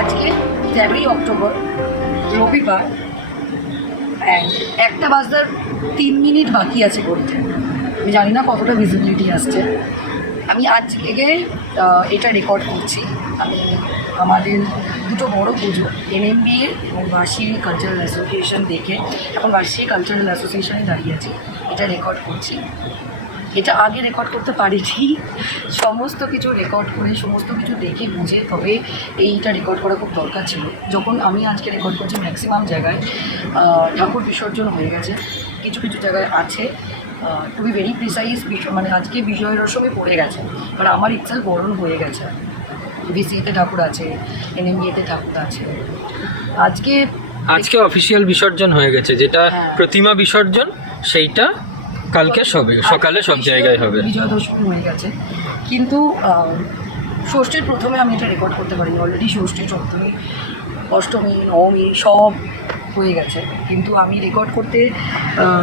আজকে 13 অক্টোবর রবিবার, 1টা বাজতে 3 মিনিট বাকি আছে করতে। আমি জানি না কতটা ভিজিবিলিটি আসছে। আমি আজকে এটা রেকর্ড করছি। আমি আমাদের দুটো বড় পুজো NMBA এবং ভার্সিটি কালচারাল অ্যাসোসিয়েশন দেখে এখন ভার্সিটি কালচারাল অ্যাসোসিয়েশনে দাঁড়িয়ে আছি। এটা রেকর্ড করছি। এটা আগে রেকর্ড করতে পারিনি, সমস্ত কিছু রেকর্ড করে সমস্ত কিছু দেখে বুঝে তবে এইটা রেকর্ড করা খুব দরকার ছিল। যখন আমি আজকে রেকর্ড করছি ম্যাক্সিমাম জায়গায় ঠাকুর বিসর্জন হয়ে গেছে, কিছু কিছু জায়গায় আছে। টু বি ভেরি প্রিসাইজ মানে আজকে বিজয় দশমী পড়ে গেছে, মানে আমার ইচ্ছা বরণ হয়ে গেছে। VCA-তে ঠাকুর আছে, NMBA-তে ঠাকুর আছে। আজকে অফিসিয়াল বিসর্জন হয়ে গেছে, যেটা প্রতিমা বিসর্জন সেইটা কালকে সকালে সব জায়গায় হবে। বিজয় দশমী হয়ে গেছে, কিন্তু ষষ্ঠীর প্রথমে আমি এটা রেকর্ড করতে পারিনি। অলরেডি ষষ্ঠী, সপ্তমী, অষ্টমী, নবমী সব হয়ে গেছে, কিন্তু আমি রেকর্ড করতে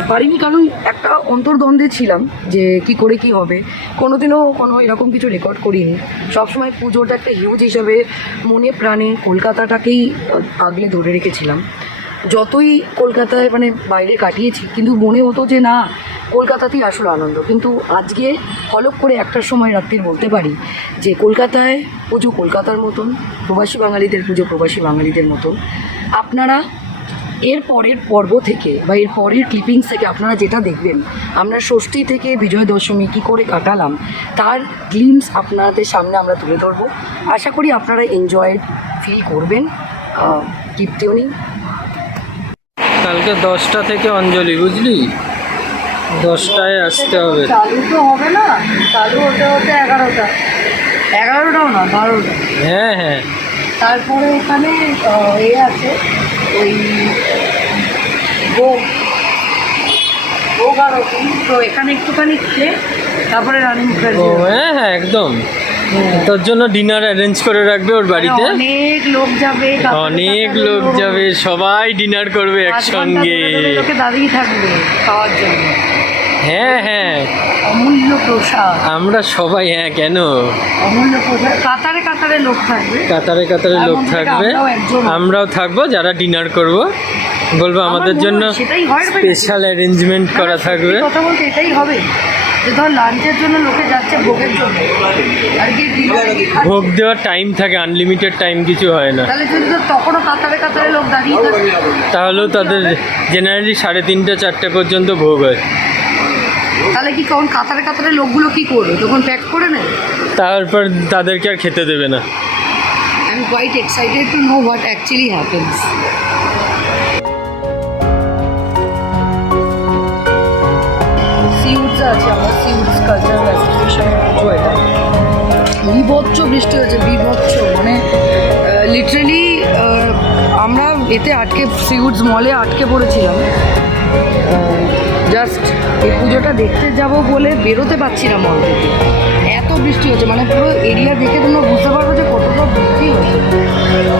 পারিনি কারণ একটা অন্তর্দ্বন্দ্বে ছিলাম যে কি করে কি হবে। কোনোদিনও কোনো এরকম কিছু রেকর্ড করিনি। সবসময় পুজোটা একটা হিউজ হিসাবে মনে প্রাণে কলকাতাটাকেই আগলে ধরে রেখেছিলাম। যতই কলকাতায় মানে বাইরে কাটিয়েছি, কিন্তু মনে হতো যে না, কলকাতাতেই আসল আনন্দ। কিন্তু আজকে হলপ করে 1টার সময় রাত্রির বলতে পারি যে কলকাতায় পুজো কলকাতার মতন, প্রবাসী বাঙালিদের পুজো প্রবাসী বাঙালিদের মতন। আপনারা এর পরের পর্ব থেকে বা এর পরের ক্লিপিংস থেকে আপনারা যেটা দেখবেন, আমরা ষষ্ঠী থেকে বিজয় দশমী কী করে কাটালাম তার গ্লিমস আপনাদের সামনে আমরা তুলে ধরবো। আশা করি আপনারা এনজয় ফিল করবেন। Keep tuning. কালকে 10টা থেকে অঞ্জলি, বুঝলি? 10টায় আসতে হবে। চালু তো হবে না, চালু হতে হতে 11টাও না 12টা। হ্যাঁ হ্যাঁ। তারপরে এখানে আছে ওই ভোগ আরতি, তো এখানে একটুখানি খেয়ে তারপরে রানী মুখার্জি। হ্যাঁ হ্যাঁ একদম। তোর জন্য ডিনার অ্যারেঞ্জ করে রাখবে ওর বাড়িতে। অনেক লোক যাবে, সবাই ডিনার করবে একসঙ্গে। দাঁড়িয়ে থাকবে খাওয়ার জন্য। হ্যাঁ হ্যাঁ, অমূল্য প্রসাদ। আমরা সবাই, হ্যাঁ কেন, অমূল্য প্রসাদ। কাতারে কাতারে লোক থাকবে, আমরাও থাকবো যারা ডিনার করব। বলবো আমাদের জন্য স্পেশাল অ্যারেঞ্জমেন্ট করা থাকবে। কথা বলতে এটাই হবে যে ধর লাঞ্চের জন্য লোকে যাচ্ছে ভোগের জন্য, আর কি ভোগ দেওয়ার টাইম থাকে, আনলিমিটেড টাইম কিছু হয় না। তাহলে যদি তখনও কাতারে কাতারে লোক দাঁড়িয়ে থাকে, তাহলেও তাদের জেনারেলি 3:30 4টে পর্যন্ত ভোগ হয়। তাহলে কি কখন কাতারে কাতারে লোকগুলো কি করবে, তখন প্যাক করে নেয়, তারপর তাদেরকে আর খেতে দেবে না। I am quite excited to know what actually happens. Suits আছে, আমার সিউটস কালচারাল অ্যাসোসিয়েশনের পুজো। এটা বিভৎস বৃষ্টি হয়েছে, বিভৎস, মানে লিটারেলি আমরা এতে সিউটস মলে আটকে পড়েছিলাম। জাস্ট এই পুজোটা দেখতে যাব বলে বেরোতে পারছি না মল থেকে, এত বৃষ্টি হচ্ছে। মানে পুরো এরিয়া দেখে তোমরা বুঝতে পারবো যে কতটা বৃষ্টি হচ্ছে।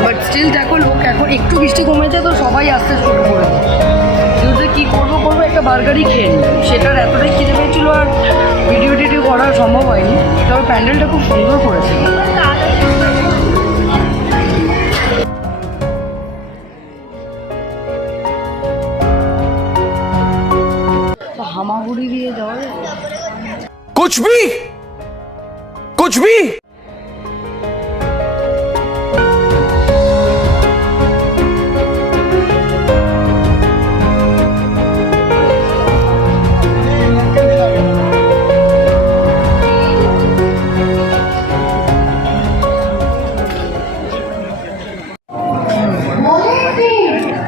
বাট স্টিল দেখো লোক, এখন একটু বৃষ্টি কমেছে তো সবাই আসতে শুরু করে দেয়। কিন্তু কী করবো একটা বার্গারই খেয়ে নিই, সেটার এতটাই খিদে পেয়েছিল আর ভিডিও টিডিও করা সম্ভব হয়নি। তবে প্যান্ডেলটা খুব সুন্দর করেছে। হামাগুড়ি দিয়ে যাওয়া कुछ भी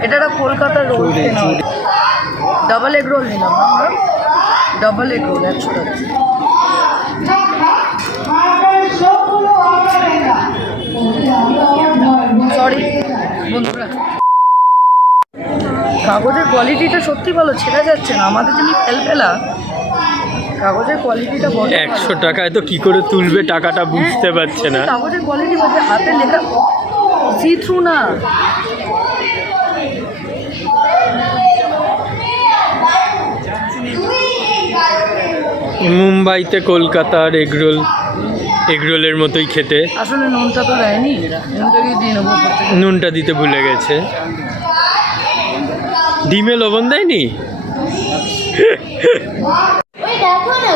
এটা একটা কলকাতার রোল, ডাবল এগ রোল নিলাম আমরা, ডাবল এগ রোল 100 টাকা। সরি বন্ধুরা। কাগজের কোয়ালিটিটা সত্যি ভালো, ছেড়ে যাচ্ছে না, আমাদের জন্য ফেলফেলা কাগজের কোয়ালিটিটা বড়। 100 টাকায় তো কি করে তুলবে টাকাটা বুঝতে পারছে না। কাগজের কোয়ালিটি বলতে হাতে লেখা সি থ্রু না। মুম্বাইতে কলকাতার এগরোলের মতোই খেতে। আসলে নুনটা তো দেয়নি, নুনটাকে দিয়ে নেবো উপর থেকে। নুনটা দিতে ভুলে গেছে। ডিমে লবণ দেয়নি। ওই দেখো না,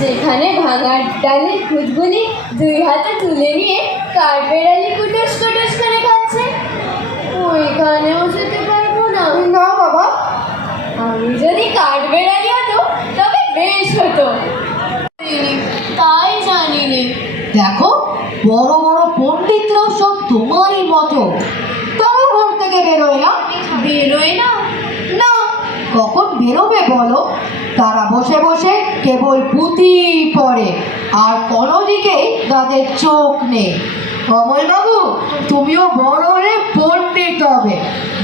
যেখানে ভাঙার ডালের খুঁতগুলি 2 হাতে তুলে নিয়ে কাঠবেড়ালি কুটস কুটস করে খাচ্ছে, ওইখানেও যেতে পারবো না। না বাবা, আমি যদি কাঠবেড়ালি হতো তবে বেশ হতো। তাই জানি নে। দেখো, বড় বড় পণ্ডিতরাও সব তোমারই মতো। তাও ঘর থেকে বেরোয় না। বেরোয় না? না, কখন বেরোবে বলো? তারা বসে বসে কেবল পুঁথি পড়ে, আর কোনো দিকে তাদের চোখ নেই। কমলবাবু, তুমিও বড় হলে পণ্ডিত হবে,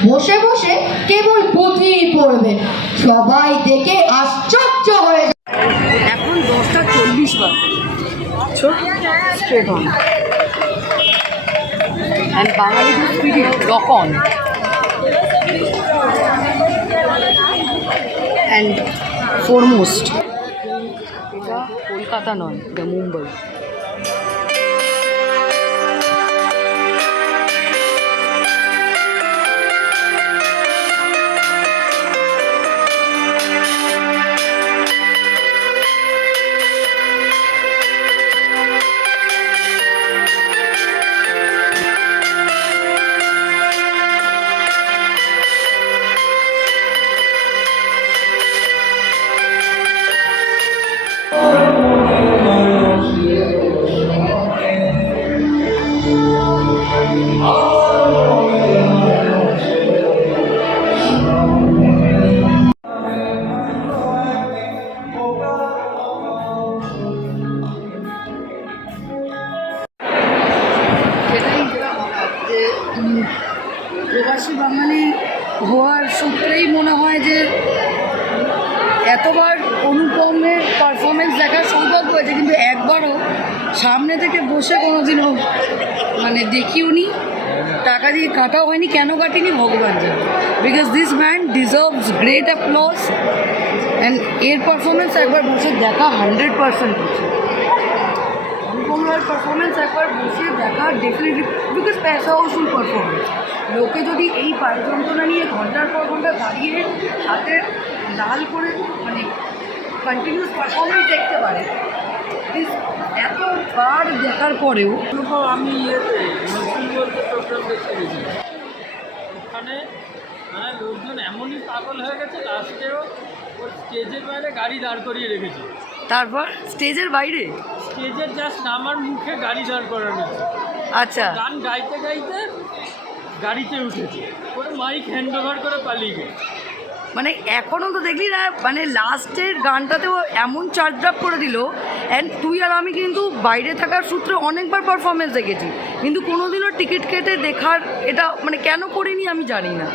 বসে বসে কেবল পুঁথি পড়বে, সবাই দেখে আশ্চর্য হয়ে যাবে। এখন 10:40 বাজে, straight on and Bangali spirit rock on and foremost. এটা কলকাতা নয়, এটা মুম্বাই। সেটাই যে প্রবাসী বাঙালি হওয়ার সূত্রেই মনে হয় যে এতবার অনুপমের পারফরমেন্স দেখার সৌভাগ্য হয়েছে, কিন্তু একবারও সামনে থেকে বসে কোনোদিনও মানে দেখিও নি, টাকা দিয়ে কাটাও হয়নি। কেন কাটিনি ভগবান জানে, because this man deserves great applause and এর পারফরমেন্স একবার বসে দেখা 100% হচ্ছে। অনুপমের পারফরমেন্স একবার বসে দেখা ডেফিনেটলি, বিকজ পয়সা ওসুল পারফরমেন্স। লোকে যদি এই পায়ে যন্ত্রণা নিয়ে ঘন্টার পর ঘন্টা দাঁড়িয়ে হাতে লাল করে মানে কন্টিনিউস পারফরমেন্স দেখতে পারে, এতবার দেখার পরেও আমি প্রোগ্রাম দেখতে গেছিলাম, ওখানে মানে লোকজন এমনই পাগল হয়ে গেছে, লাস্টেও ওর স্টেজের বাইরে গাড়ি দাঁড় করিয়ে রেখেছে। তারপর স্টেজের বাইরে, স্টেজের জাস্ট নামার মুখে গাড়ি দাঁড় করানো, আচ্ছা গান গাইতে গাইতে গাড়িতে উঠেছে, কোনো মাইক হ্যান্ড ওভার করে পালিয়ে গেছে। মানে এখনও তো দেখলি না, মানে লাস্টের গানটাতেও এমন চার্জ আপ করে দিল। অ্যান্ড তুই আর আমি কিন্তু বাইরে থাকার সূত্রে অনেকবার পারফরমেন্স দেখেছি, কিন্তু কোনোদিনও টিকিট কেটে দেখার এটা মানে কেন করিনি আমি জানি না।